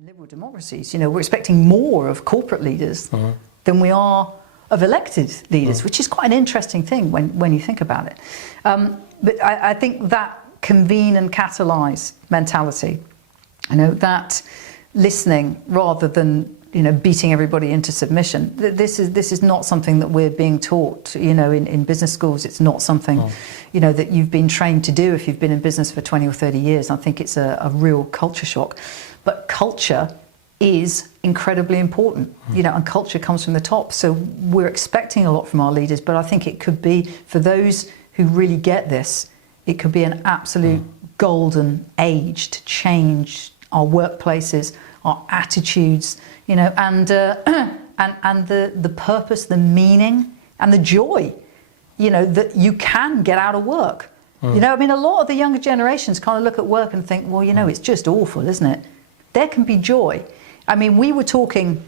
In liberal democracies, we're expecting more of corporate leaders than we are of elected leaders, which is quite an interesting thing when you think about it. But I think that convene and catalyse mentality, that listening rather than beating everybody into submission. This is not something that we're being taught. In business schools, it's not something that you've been trained to do if you've been in business for 20 or 30 years. I think it's a real culture shock. But culture is incredibly important, and culture comes from the top. So we're expecting a lot from our leaders, but I think it could be, for those who really get this, it could be an absolute golden age to change our workplaces, our attitudes, and the purpose, the meaning, and the joy, that you can get out of work. A lot of the younger generations kind of look at work and think, well, it's just awful, isn't it? There can be joy. We were talking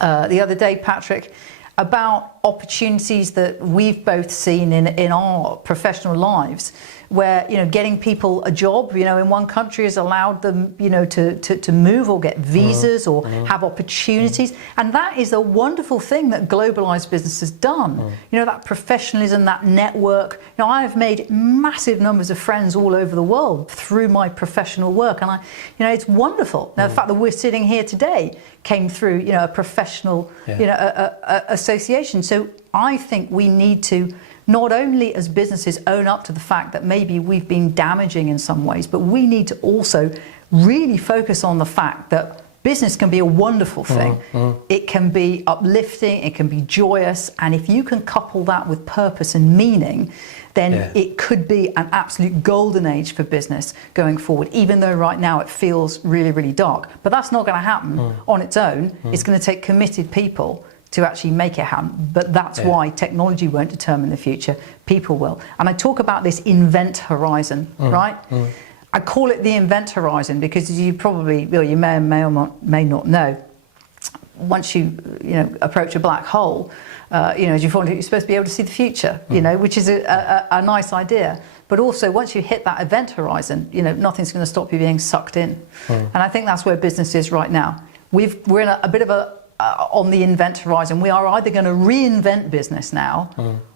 the other day, Patrick, about opportunities that we've both seen in our professional lives, where getting people a job in one country has allowed them to move or get visas or have opportunities, and that is a wonderful thing that globalized business has done. That professionalism, that network. I have made massive numbers of friends all over the world through my professional work, and it's wonderful. Now the fact that we're sitting here today came through a professional association. So I think we need to not only as businesses own up to the fact that maybe we've been damaging in some ways, but we need to also really focus on the fact that business can be a wonderful thing. It can be uplifting, it can be joyous, and if you can couple that with purpose and meaning, then it could be an absolute golden age for business going forward, even though right now it feels really, really dark. But that's not going to happen on its own. It's going to take committed people to actually make it happen. But that's why technology won't determine the future, people will. And I talk about this invent horizon, right? I call it the invent horizon because, as you probably, you may not know, once you approach a black hole, as you fall into it, you're supposed to be able to see the future, which is a nice idea. But also, once you hit that event horizon, nothing's going to stop you being sucked in. And I think that's where business is right now. We're in a bit of a on the invent horizon. We are either going to reinvent business now,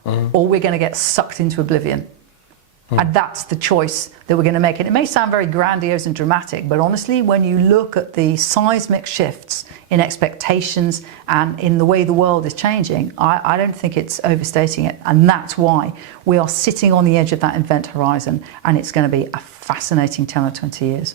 or we're going to get sucked into oblivion. And that's the choice that we're going to make. And it may sound very grandiose and dramatic, but honestly, when you look at the seismic shifts in expectations and in the way the world is changing, I don't think it's overstating it. And that's why we are sitting on the edge of that invent horizon, and it's going to be a fascinating 10 or 20 years.